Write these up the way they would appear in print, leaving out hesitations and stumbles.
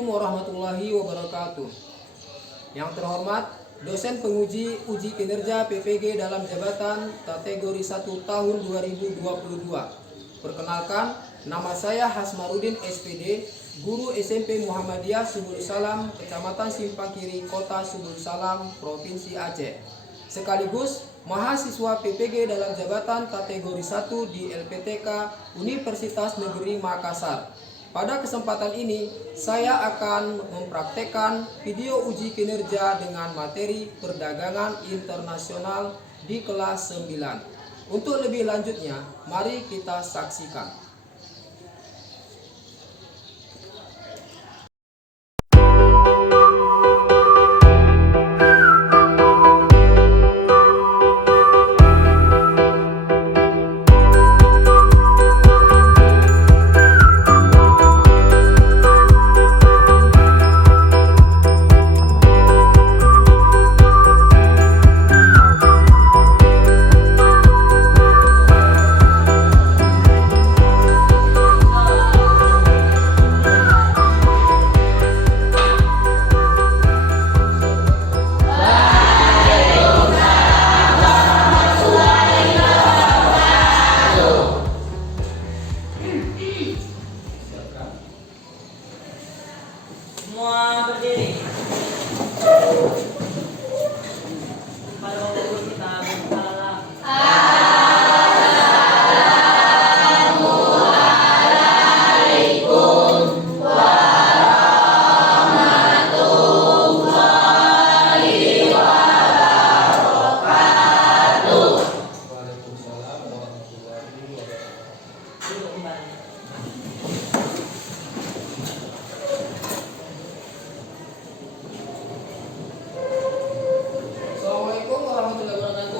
Assalamualaikum warahmatullahi wabarakatuh. Yang terhormat dosen penguji uji kinerja PPG dalam jabatan kategori 1 tahun 2022. Perkenalkan, nama saya Hasmarudin SPD, guru SMP Muhammadiyah Subul Salam, Kecamatan Simpang Kiri, Kota Subul Salam, Provinsi Aceh. Sekaligus mahasiswa PPG dalam jabatan kategori 1 di LPTK Universitas Negeri Makassar. Pada kesempatan ini, saya akan mempraktekkan video uji kinerja dengan materi perdagangan internasional di kelas 9. Untuk lebih lanjutnya, mari kita saksikan. Semua berdiri. Pada waktu kita bersalam. Assalamualaikum warahmatullahi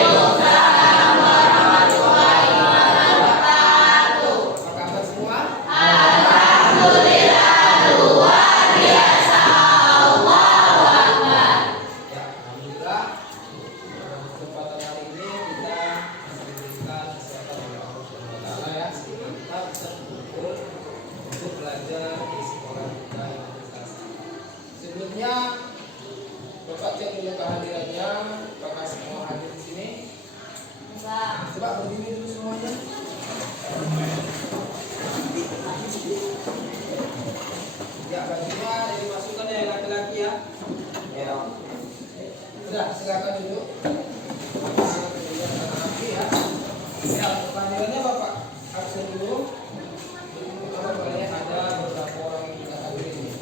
wabarakatuh. Apa kabar semua? Ya, alhamdulillah. Kesempatan hari ini kita diberikan kesempatan oleh Allah Subhanahu wa taala ya, sehingga kita bisa berkumpul untuk belajar di sekolah kita yang prestasi. Sebelumnya Bapak cek dulu kehadirannya, apakah semua hadir di sini? Coba berdiri dulu semuanya. Ya, bajunya dimasukkan ya laki-laki ya. Ya. Sudah, silakan duduk. Laki ya. Ya, untuk kehadirannya Bapak absen dulu. Karena boleh ada beberapa orang yang tidak hadir ini.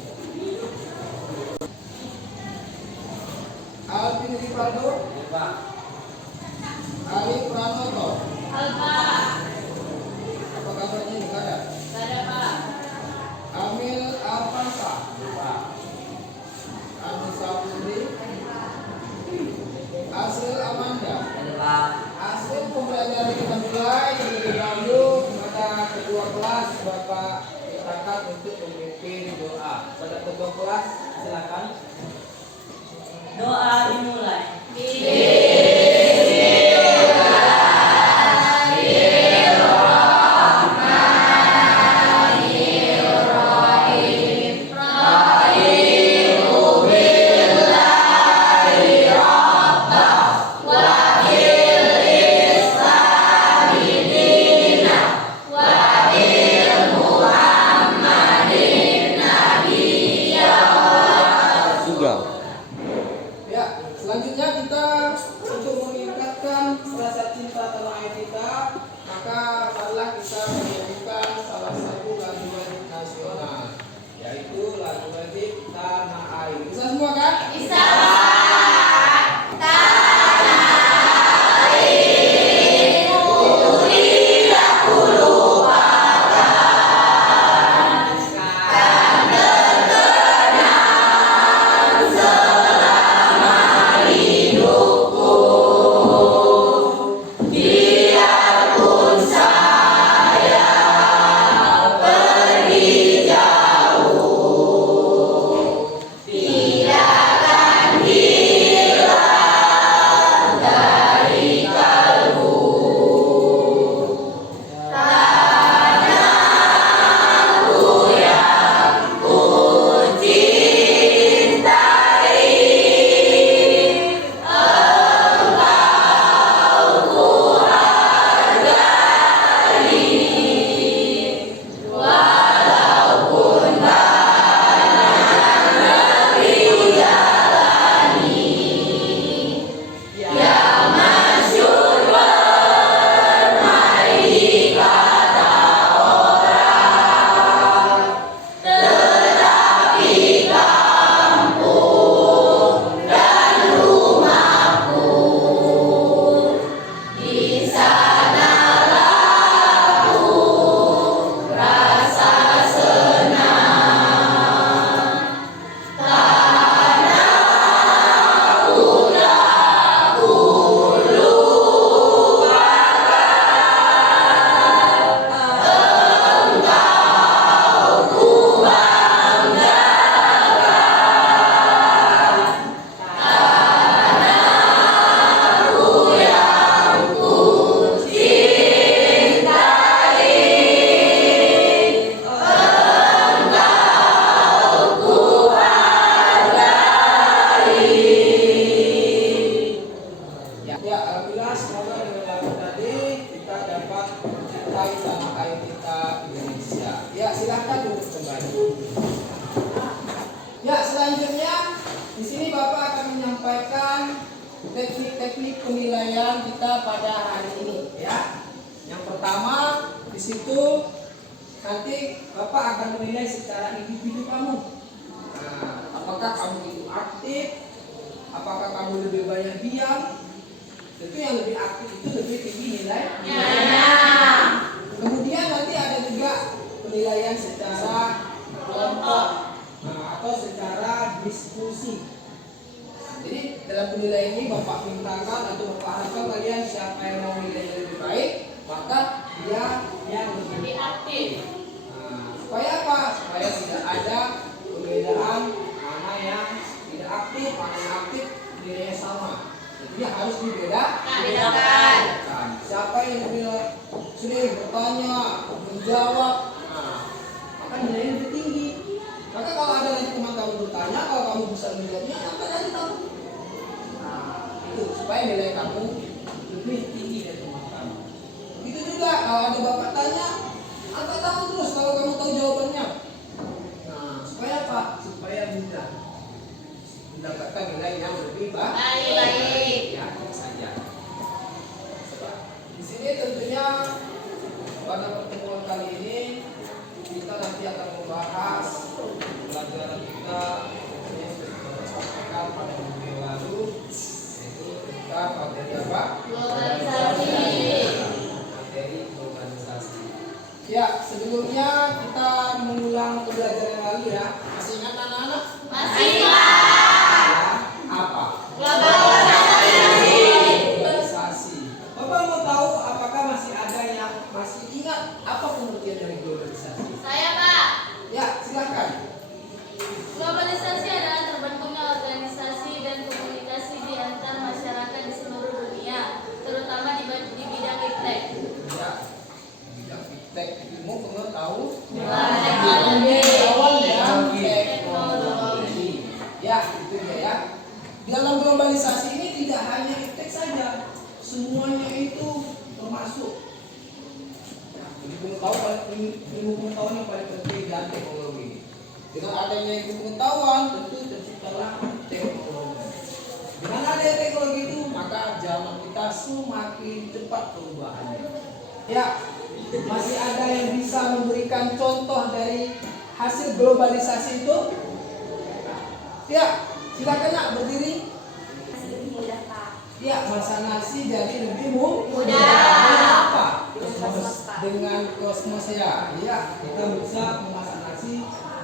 Alvin Rivaldo, Pak. Ali Pranoto, apa kabarnya juga ada? Amil Alfansa, Pak. Anissa Putri, Asril Amanda. Hasil pembelajaran kita mulai terlebih dahulu kepada kedua kelas Bapak silakan untuk memimpin doa. Pada kedua kelas silakan. Doa dimulai. Ya, selanjutnya teknik-teknik penilaian kita pada hari ini ya. Yang pertama di situ nanti Bapak akan menilai secara individu kamu. Nah, apakah kamu itu aktif? Apakah kamu lebih banyak diam? Tentu yang lebih aktif itu lebih tinggi nilainya. Kemudian nanti ada juga penilaian secara kelompok atau secara diskusi. Jadi dalam penilaian ini Bapak mintakan atau Bapak harapkan kalian siapa yang mau nilai lebih baik, maka dia yang lebih aktif. Supaya apa? Supaya tidak ada perbedaan mana yang tidak aktif, mana yang aktif nilainya sama. Jadi harus dibedakan. Siapa yang lebih sering bertanya, menjawab, maka nilainya lebih tinggi. Maka kalau ada nanti teman kamu bertanya, kalau kamu bisa menjawabnya, apa dari kamu? Itu supaya nilai kamu lebih tinggi dari teman kamu. Itu juga kalau ada bapak tanya, angkat tangan terus kalau kamu tahu jawabannya. Supaya apa? Supaya mudah mendapatkan nilai yang lebih baik. Ya, itu saja. Di sini tentunya pada pertemuan kali ini kita nanti akan membahas pelajaran kita yang sudah kita sampaikan pada minggu yang lalu, yaitu tentang materi apa? Materi globalisasi. Ya, sebelumnya kita mengulang pelajaran yang lalu ya. Masih ingat anak-anak? Masih. Apa? Globalisasi. Globalisasi. Bapak mau tahu apakah masih ada yang masih ingat apa pengertian dari globalisasi? Saya, Pak. Ya, silakan. Globalisasi adalah terbentuknya organisasi dan komunikasi di antar masyarakat di seluruh dunia, terutama di bidang iptek. Ya, bidang iptek, ilmu Pengetahuan dan teknologi. Ya, itu dia ya. Dalam globalisasi ini tidak hanya iptek saja, semuanya itu termasuk. Jadi ilmu pengetahuan yang paling penting dan teknologi. Dengan adanya ilmu pengetahuan tentu terciptalah teknologi. Dengan adanya teknologi itu maka zaman kita semakin cepat perubahannya. Ya, masih ada yang bisa memberikan contoh dari hasil globalisasi itu? Ya, silakan nak berdiri. Ya, masak nasi jadi lebih mudah. Apa? Dengan kosmos ya. Ya, kita bisa memasak nasi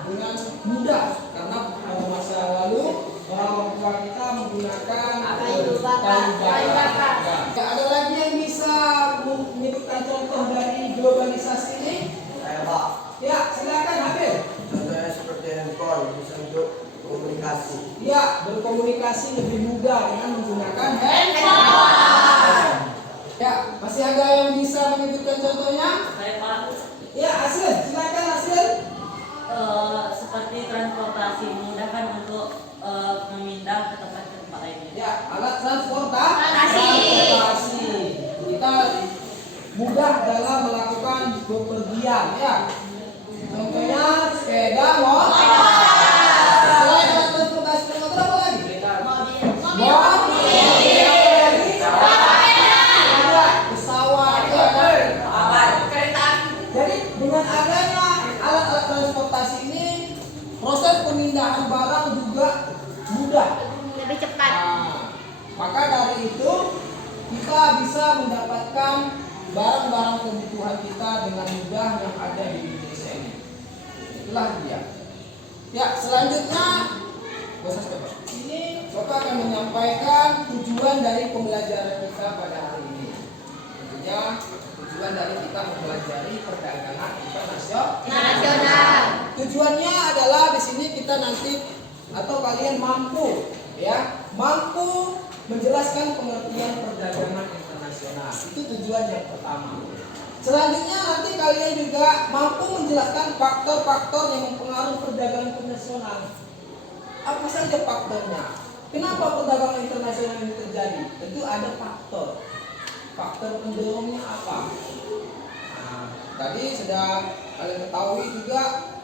dengan mudah karena pada masa lalu orang tua kita menggunakan kayu bakar. Ya, ada lagi yang bisa menyebutkan contoh dari globalisasi ini? Saya Pak, Ya, silakan Habil. contohnya seperti handphone bisa untuk komunikasi. Ya, berkomunikasi lebih mudah dengan menggunakan handphone. Ya, masih ada yang bisa menyebutkan contohnya? Saya, Pak. Ya, Aslen, silakan Aslen. Seperti transportasi memudahkan untuk memindah ke tempat lainnya. Ya, alat transportasi. Kita mudah dalam melakukan bepergian ya. Contohnya sepeda motor. Selain alat transportasi motor apa lagi? Pesawat ya kan? Jadi dengan adanya alat-alat transportasi ini proses pemindahan barang juga mudah. Lebih cepat. Maka dari itu kita bisa mendapatkan barang-barang kebutuhan kita dengan mudah yang ada di Indonesia ini. Itulah dia. Ya, selanjutnya ini Bapak akan menyampaikan tujuan dari pembelajaran kita pada hari ini. Tentunya tujuan dari kita mempelajari perdagangan internasional. Tujuannya adalah di sini kita nanti atau kalian mampu menjelaskan pengertian perdagangan internasional. Itu tujuan yang pertama. Selanjutnya nanti kalian juga mampu menjelaskan faktor-faktor yang mempengaruhi perdagangan internasional. Apa saja faktornya? Kenapa perdagangan internasional ini terjadi? Tentu ada faktor. Faktor pendorongnya apa? Tadi sudah kalian ketahui juga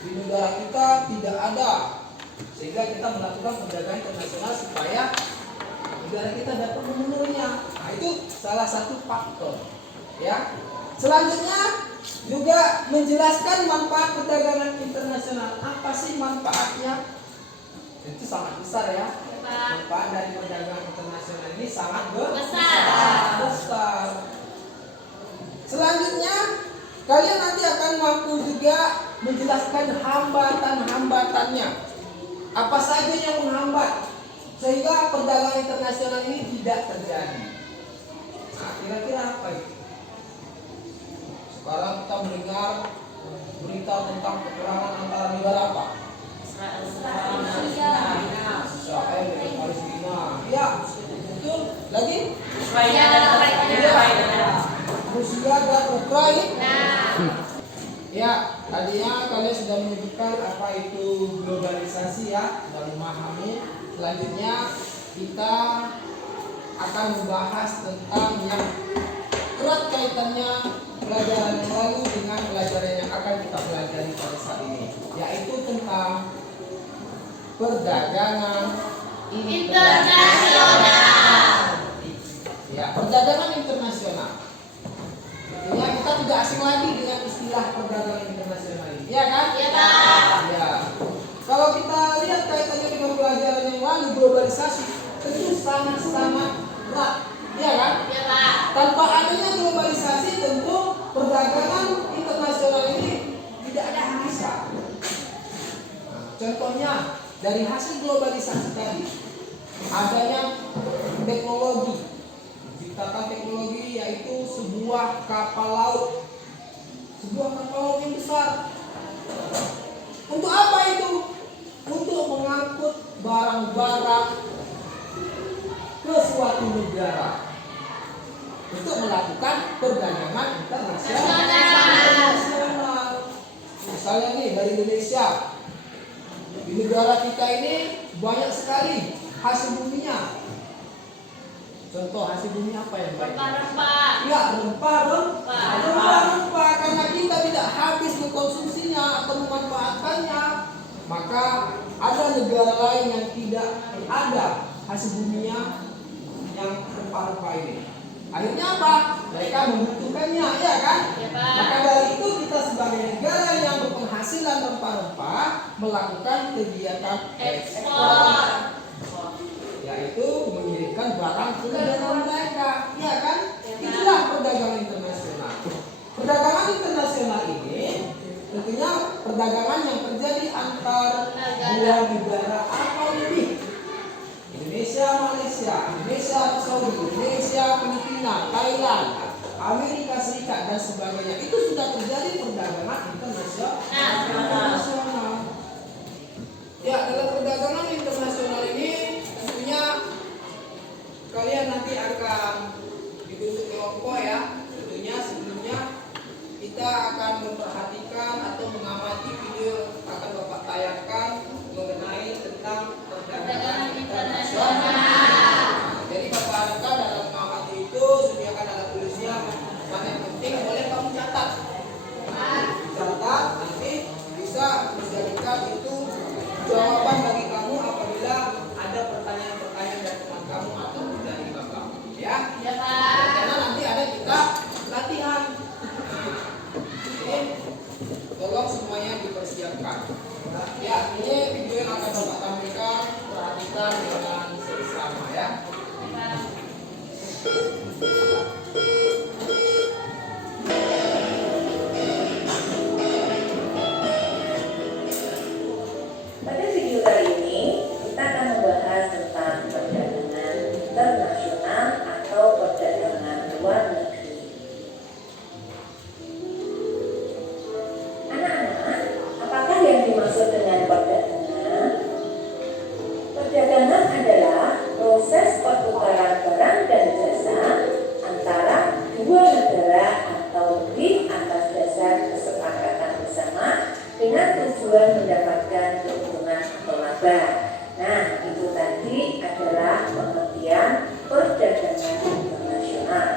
di negara kita tidak ada, sehingga kita melakukan perdagangan internasional supaya negara kita dapat memenuhinya. Nah, itu salah satu faktor. Ya. Selanjutnya juga menjelaskan manfaat perdagangan internasional. Apa sih manfaatnya? Itu sangat besar ya. Manfaat dari perdagangan internasional ini sangat besar. Selanjutnya, kalian nanti akan mampu juga menjelaskan hambatan-hambatannya. Apa saja yang menghambat sehingga perdagangan internasional ini tidak terjadi. Nah, kira-kira apa itu? Sekarang kita mendengar berita tentang peperangan antara negara apa? Israel dan Palestina. Ya, betul. Lagi? Rusia dan Ukraina. Rusia dan Ukraina. Ya, tadinya kalian sudah menyebutkan apa itu globalisasi ya, sudah memahami. Selanjutnya kita akan membahas tentang yang erat kaitannya pelajaran yang lalu dengan pelajaran yang akan kita pelajari pada saat ini, yaitu tentang perdagangan internasional. Ya, perdagangan internasional. Artinya kita tidak asing lagi dengan istilah perdagangan internasional ini, ya kan? Ya, Pak. Ya. Kalau kita lihat kaitannya dengan pelajaran yang lalu, globalisasi tentu sangat-sangat erat, ya kan? Ya, Pak. Tanpa adanya globalisasi tentu perdagangan internasional ini tidak ada yang bisa. Nah, contohnya dari hasil globalisasi tadi adanya teknologi, ciptakan teknologi yaitu sebuah kapal laut yang besar. Untuk apa itu? Untuk mengangkut barang-barang ke suatu negara untuk melakukan perdagangan internasional. Misalnya nih dari Indonesia, di negara kita ini banyak sekali hasil buminya. Contoh hasil bumi apa yang baik? Rempah-rempah. Ya, rempah-rempah. Karena kita tidak habis mengkonsumsinya atau memanfaatkannya, maka ada negara lain yang tidak ada hasil buminya yang rempah-rempah ini. Akhirnya apa? Mereka membutuhkannya, ya kan? Ya, Pak. Maka dari itu kita sebagai negara yang berpenghasilan rempah-rempah melakukan kegiatan ekspor, yaitu mengirimkan barang ke negara mereka, ya kan? Itulah perdagangan internasional. Perdagangan internasional ini tentunya perdagangan yang terjadi antar dua negara atau lebih. Indonesia, Malaysia, Indonesia, Saudi, Indonesia, Filipina, Thailand, Amerika Serikat dan sebagainya. Itu sudah terjadi perdagangan internasional. Ya, dalam perdagangan internasional ini tentunya kalian nanti akan dibentuk kelompok ya. Tentunya sebelumnya kita akan memperhatikan atau mengamati video akan Bapak tayangkan mengenai tentang perdagangan internasional. Jadi Bapak harapkan dalam mengamati itu sediakan alat tulisnya. Mana yang penting boleh kamu catat. Catat nanti bisa menjadikan itu jawaban bagi kamu apabila ada pertanyaan-pertanyaan dari teman kamu atau dari Bapak. Ya. Ya, Pak. Karena nanti ada kita latihan. Ini tolong semuanya dipersiapkan. Ya, ini video yang akan Bapak tampilkan, perhatikan dengan seksama ya. Pada video kali ini, kita akan membahas tentang perdagangan internasional atau perdagangan luar negeri. Anak-anak, apakah yang dimaksud dengan perdagangan? Perdagangan adalah proses pertukaran barang dan jasa antara dua negara atau lebih atas dasar kesepakatan bersama dengan tujuan mendapatkan keuntungan atau laba. Nah, itu tadi adalah pengertian perdagangan internasional.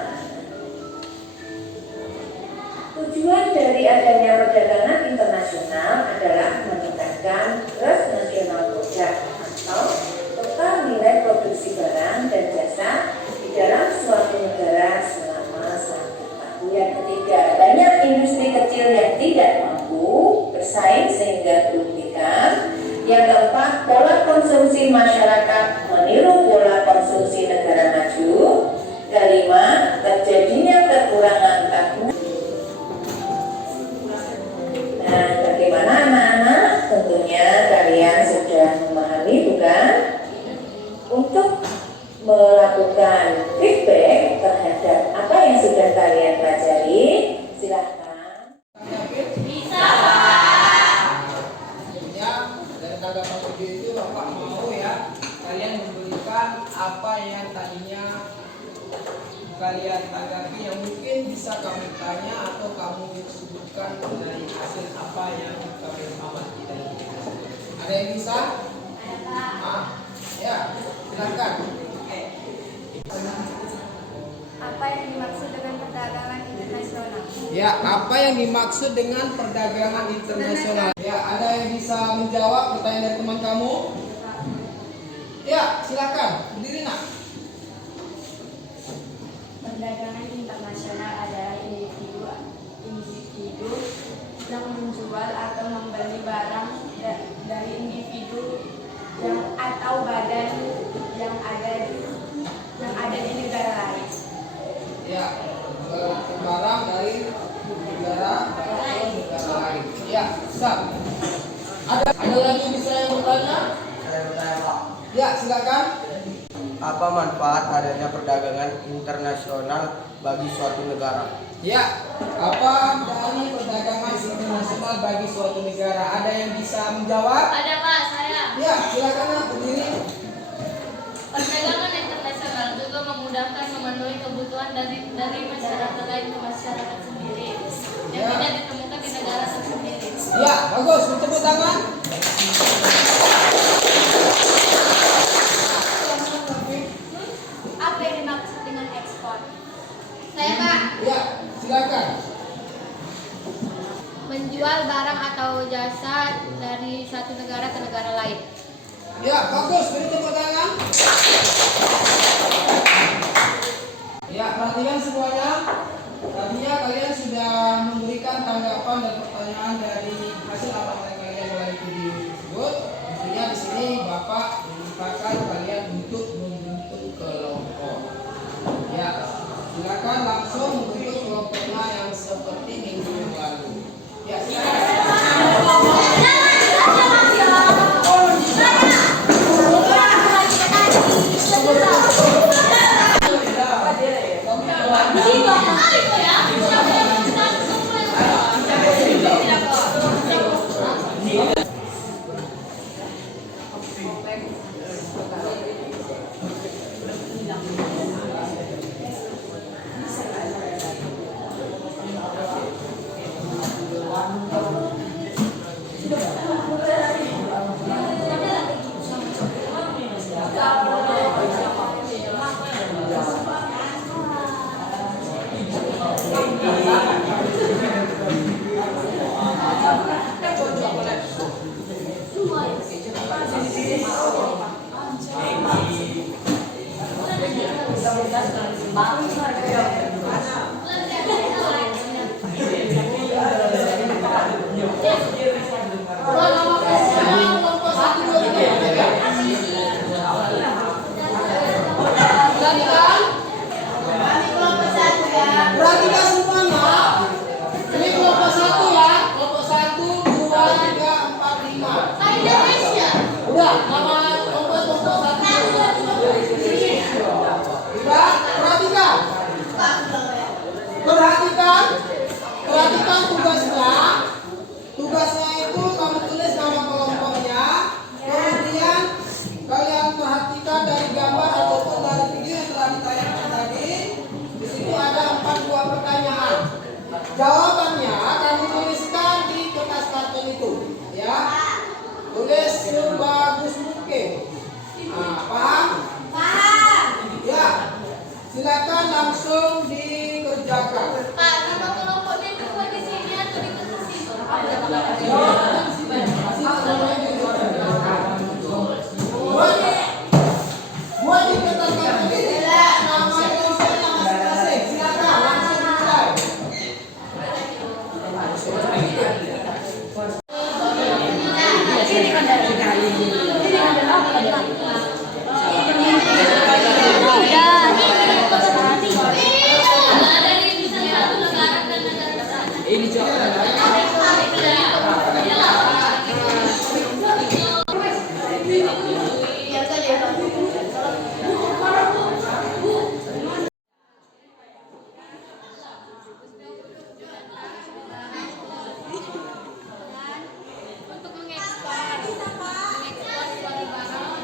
Tujuan dari adanya perdagangan internasional adalah meningkatkan gross national product atau total nilai produksi barang dan jasa Yang keempat, pola konsumsi masyarakat meniru pola konsumsi negara maju. Kelima, terjadinya kekurangan tabungan. Nah, bagaimana anak-anak? Tentunya kalian sudah memahami, bukan? Untuk melakukan feedback terhadap apa yang sudah kalian pelajari, silahkan. Bisa. Tentunya dari tanggapan video itu Bapak mau ya kalian memberikan apa yang tadinya kalian tanggapi yang mungkin bisa kamu tanya atau kamu sebutkan dari hasil apa yang kami amati dari video. Ada yang bisa? Ya, silakan. Apa yang dimaksud dengan perdagangan internasional? Ya, apa yang dimaksud dengan perdagangan internasional? Ya, ada yang bisa menjawab pertanyaan dari teman kamu? Ya, silakan. Berdiri nak. Perdagangan internasional adalah individu yang menjual atau membeli barang dari individu atau badan yang ada di negara lain. Ya, barang dari negara lain. Ya, siap. Ada lagi bisa yang bertanya? Saya bertanya Pak, Ya, silakan. apa manfaat adanya perdagangan internasional bagi suatu negara? Ya, apa dari perdagangan internasional bagi suatu negara? Ada yang bisa menjawab? Ada Pak, saya. Ya, silakan nak berdiri. Perdagangan internasional juga memudahkan memenuhi kebutuhan dari masyarakat lain ke masyarakat sendiri yang Ya. tidak ditemukan di negara sendiri. Ya, bagus. Tepuk tangan. Apa yang dimaksud dengan ekspor? Saya Pak, Ya, silakan. menjual barang atau jasa dari satu negara ke negara lain. Ya, bagus. Beri tepuk tangan. Ya, perhatikan semuanya. Tadinya kalian sudah memberikan tanggapan dan pertanyaan dari hasil apa yang kalian mulai video tersebut. Tentunya di sini Bapak memintakan kalian untuk membentuk kelompok. Ya, silakan langsung membentuk kelompoknya yang seperti minggu yang lalu. Ya, silakan. Perhatikan semuanya. Ini kelompok 1 ya. Kelompok 1, 2, 3, 4, 5. Indonesia. Udah, nama kelompok 1. Udah, perhatikan. Perhatikan tugasnya. Tugasnya itu kamu tulis nama kelompoknya. Kemudian kalian perhatikan dari gambar ataupun dari video yang telah ditayangkan tadi. Di situ ada 4 buah pertanyaan. Jawabannya kamu tuliskan di kertas karton itu, ya. Tulis sebagus mungkin. Nah, paham? Paham. Ya. Silakan langsung dikerjakan. Pak, nama dari tulisan satu negara dan negara satu. Ini coba. Untuk mengekspor suatu barang.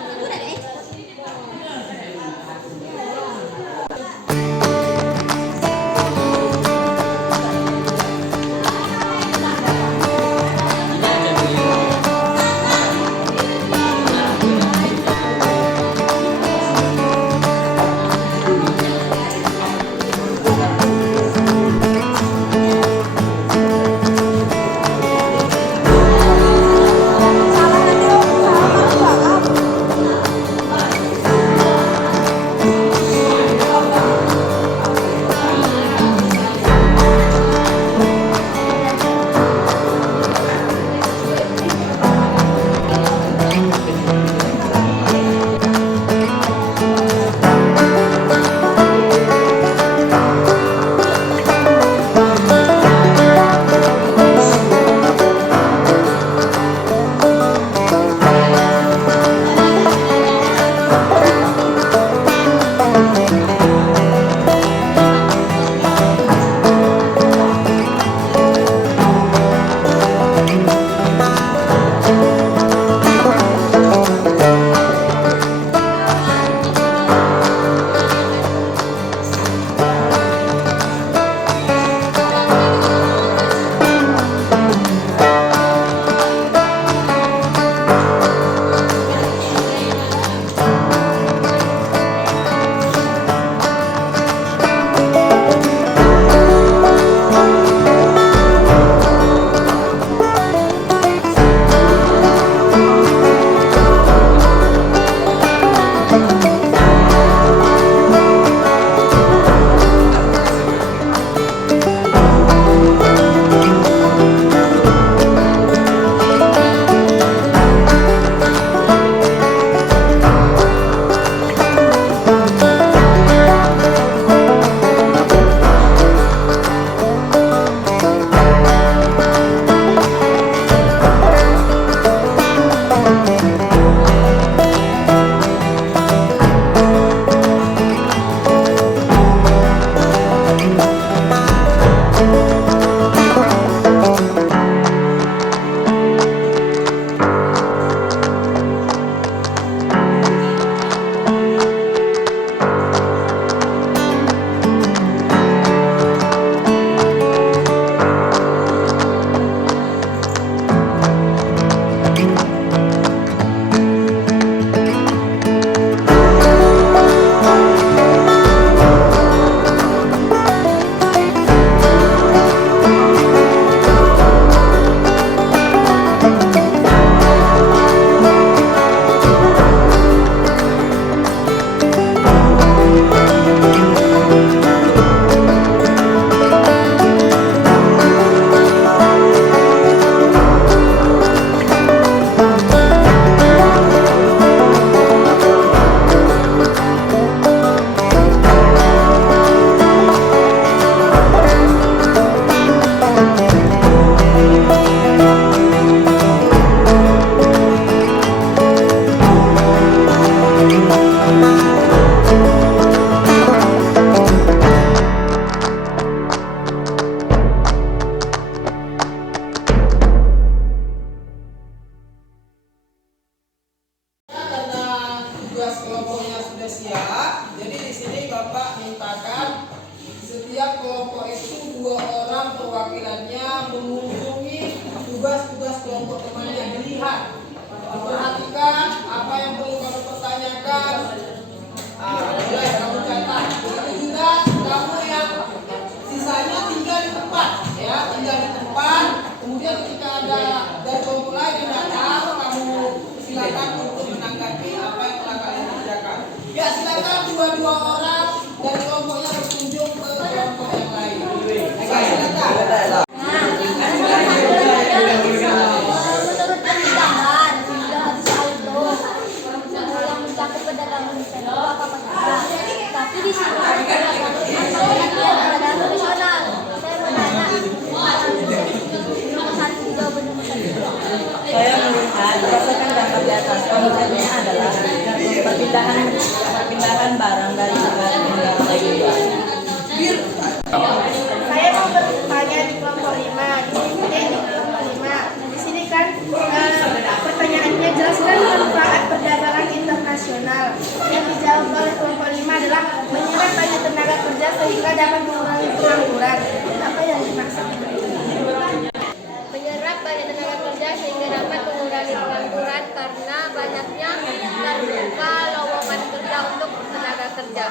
perpindahan barang dari negara ke negara lainnya. Saya mau bertanya di kelompok 5. Di kelompok 5. Di sini kan pertanyaannya jelaskan manfaat perdagangan internasional. Yang dijawab oleh kelompok 5 adalah menyerap banyak tenaga kerja sehingga dapat mengurangi pengangguran. Apa yang dimaksud? Menyerap banyak tenaga kerja sehingga dapat mengurangi pengangguran karena banyaknya terbuka lowongan kerja untuk tenaga kerja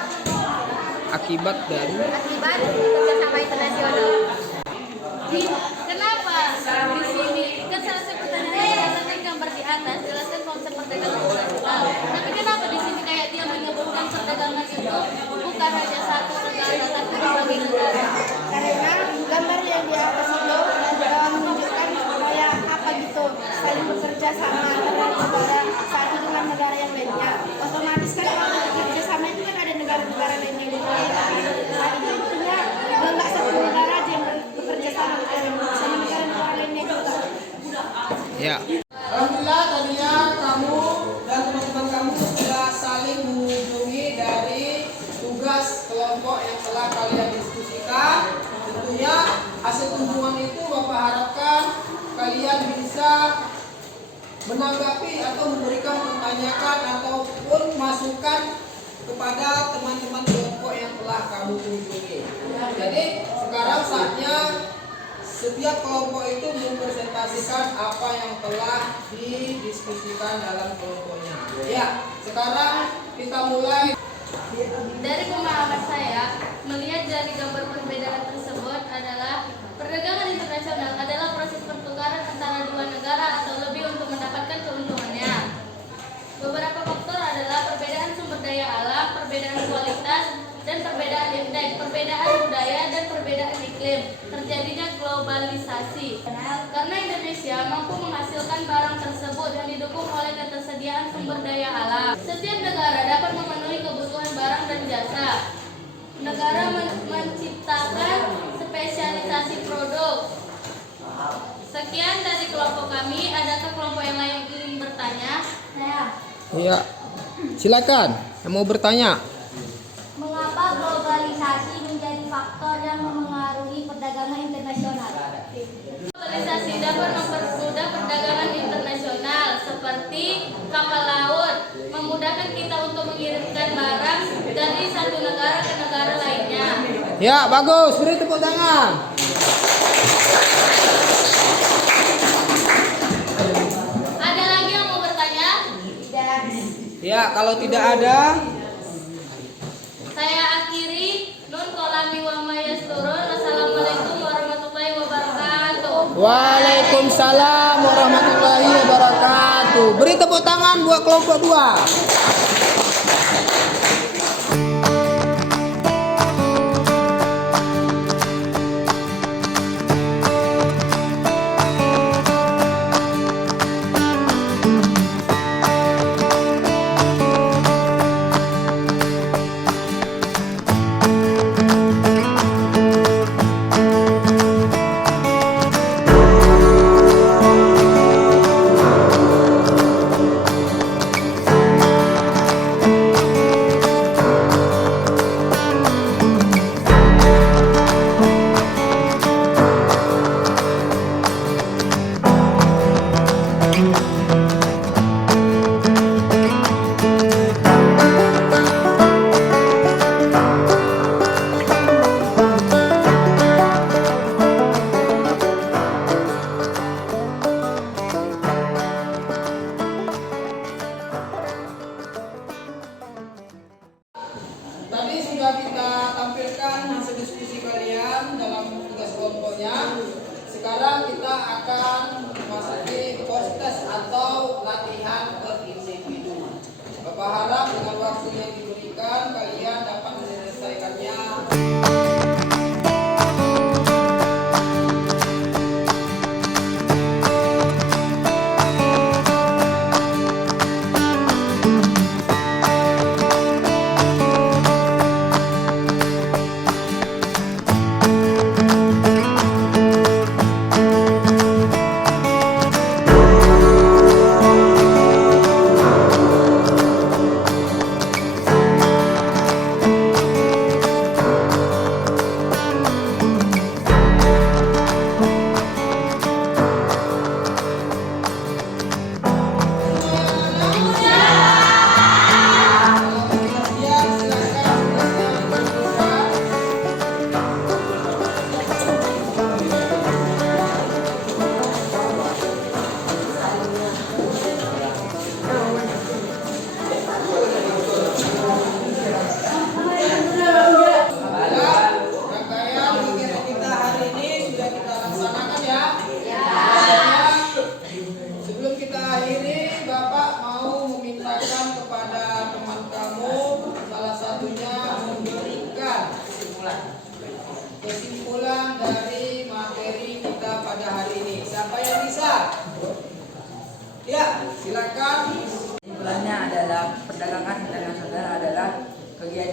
Akibat dari akibat kerjasama internasional. Kenapa di sini kan salah satu pertanyaan berdasarkan gambar di atas jelaskan konsep perdagangan internasional. Tapi kenapa di sini kayak dia menyebutkan perdagangan itu bukan hanya satu negara tapi berbagai negara? Karena gambar yang di atas itu menunjukkan kayak apa gitu saling bekerja sama antara negara satu dengan negara yang lainnya. Otomatis kan kalau bekerja sama itu kan ada negara-negara lain yang lain. Nah itu intinya nggak satu negara aja yang bekerja sama negara-negara lainnya juga. ya. Alhamdulillah tadinya kamu dan teman-teman kamu sudah saling mengunjungi dari tugas kelompok yang telah kalian diskusikan. Tentunya hasil kunjungan itu Bapak harapkan kalian bisa menanggapi atau memberikan pertanyaan ataupun masukan kepada teman-teman kelompok yang telah kamu kunjungi. Jadi sekarang saatnya setiap kelompok itu mempresentasikan apa yang telah didiskusikan dalam kelompoknya. Ya, sekarang kita mulai. Dari pemahaman saya, melihat dari gambar perbedaan tersebut adalah perdagangan internasional adalah proses pertukaran antara dua negara atau lebih untuk mendapatkan keuntungannya. Beberapa faktor adalah perbedaan sumber daya alam, perbedaan kualitas, dan perbedaan indeks, perbedaan budaya, dan perbedaan iklim. Terjadinya globalisasi. Karena Indonesia mampu menghasilkan barang tersebut yang didukung oleh ketersediaan sumber daya alam. Setiap negara dapat memenuhi kebutuhan barang dan jasa. Negara menciptakan spesialisasi produk. Sekian dari kelompok kami. Adakah kelompok yang lain yang ingin bertanya? Saya. Iya. Silakan yang mau bertanya. Mengapa globalisasi menjadi faktor yang memengaruhi perdagangan internasional? Globalisasi dapat mempermudah perdagangan internasional seperti kapal laut, memudahkan kita untuk mengirimkan barang dari satu negara ke negara lainnya. Ya, bagus. Beri tepuk tangan. Ada lagi yang mau bertanya? Tidak. Ya, kalau tidak ada, Saya akhiri. Nun kolami wa mayasturun. Wassalamualaikum warahmatullahi wabarakatuh. Waalaikumsalam warahmatullahi wabarakatuh. Beri tepuk tangan buat kelompok 2. Tadi sudah kita tampilkan hasil diskusi kalian dalam tugas kelompoknya. Sekarang kita akan memasuki post test atau latihan per individu. Bapak harap dengan waktu yang diberikan kalian dapat menyelesaikannya.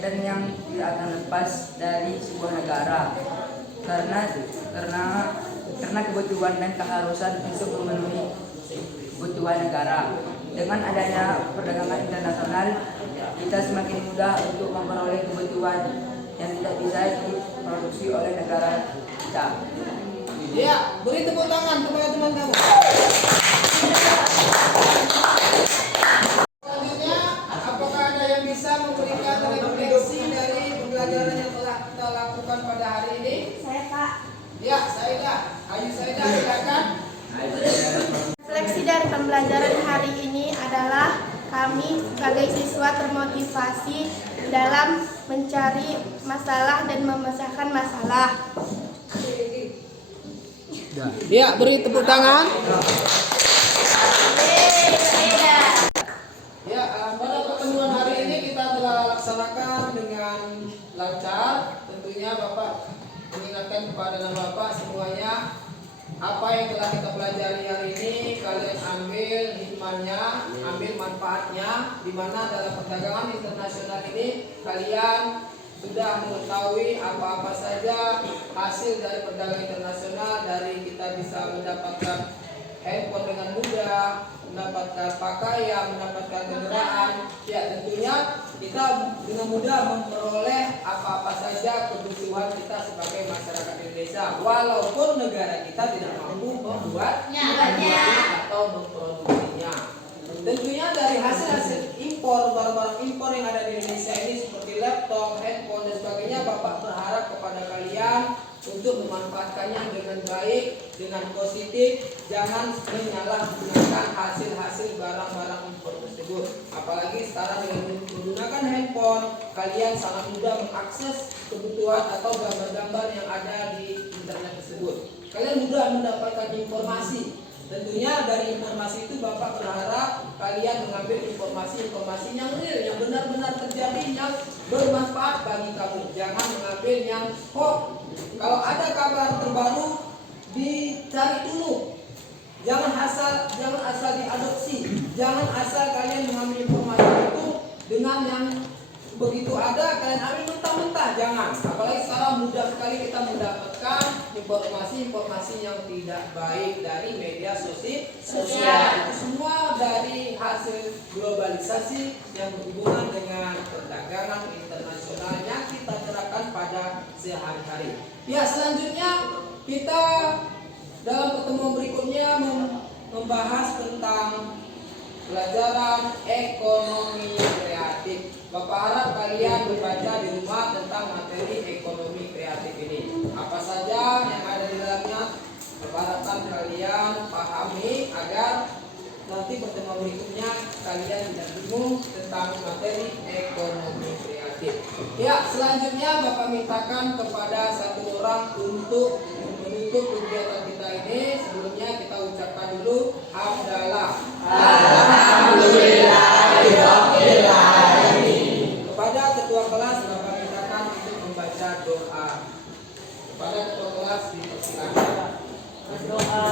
dan yang tidak akan lepas dari sebuah negara karena kebutuhan dan keharusan untuk memenuhi kebutuhan negara. Dengan adanya perdagangan internasional, kita semakin mudah untuk memperoleh kebutuhan yang tidak bisa diproduksi oleh negara kita. Ya, beri tepuk tangan kepada teman kamu. Selanjutnya, apakah ada yang bisa memberikan refleksi dari pembelajaran yang telah kita lakukan pada hari ini? Saya Kak. Ya, Saidah. Ayu Saidah, silakan. Refleksi dari pembelajaran hari ini adalah kami sebagai siswa termotivasi dalam mencari masalah dan memecahkan masalah. Ya, beri tepuk tangan. Ya, pada pertemuan hari ini kita telah laksanakan dengan lancar. Tentunya Bapak mengingatkan kepada Bapak semuanya apa yang telah kita pelajari hari ini kalian ambil hikmahnya, ambil manfaatnya, di mana dalam perdagangan internasional ini kalian sudah mengetahui apa-apa saja hasil dari perdagangan internasional, dari kita bisa mendapatkan handphone dengan mudah, mendapatkan pakaian, mendapatkan kendaraan. Ya, tentunya kita dengan mudah memperoleh apa-apa saja kebutuhan kita sebagai masyarakat Indonesia, walaupun negara kita tidak mampu membuatnya atau memproduksinya. Tentunya dari hasil impor, barang-barang impor yang ada di Indonesia ini seperti laptop, handphone dan sebagainya, Bapak berharap kepada kalian untuk memanfaatkannya dengan baik, dengan positif. Jangan menyalahgunakan hasil-hasil barang-barang impor tersebut. Apalagi sekarang dengan menggunakan handphone, kalian sangat mudah mengakses kebutuhan atau gambar-gambar yang ada di internet tersebut. Kalian mudah mendapatkan informasi. Tentunya dari informasi itu Bapak berharap kalian mengambil informasi-informasi yang real, yang benar-benar terjadi, yang bermanfaat bagi kamu. Jangan mengambil yang hoax. Kalau ada kabar terbaru, dicari dulu. Jangan asal diadopsi. Jangan asal kalian mengambil informasi itu dengan yang begitu ada kalian ambil mentah-mentah. Jangan. Apalagi sekarang mudah sekali kita mendapatkan informasi yang tidak baik dari media sosial. Itu semua dari hasil globalisasi yang berhubungan dengan perdagangan internasional yang kita terapkan pada sehari-hari. Ya, selanjutnya kita dalam pertemuan berikutnya membahas tentang pelajaran ekonomi kreatif. Bapak harap kalian membaca di rumah tentang materi ekonomi kreatif ini. Apa saja yang ada di dalamnya, Bapak harapkan kalian pahami agar nanti pertemuan berikutnya kalian tidak bingung tentang materi ekonomi kreatif. Ya, selanjutnya Bapak mintakan kepada satu orang untuk menutup kegiatan kita ini. Sebelumnya kita ucapkan dulu hamdalah. Kepada ketua kelas Bapak mintakan untuk membaca doa. Kepada ketua kelas dipersilakan. Berdoa.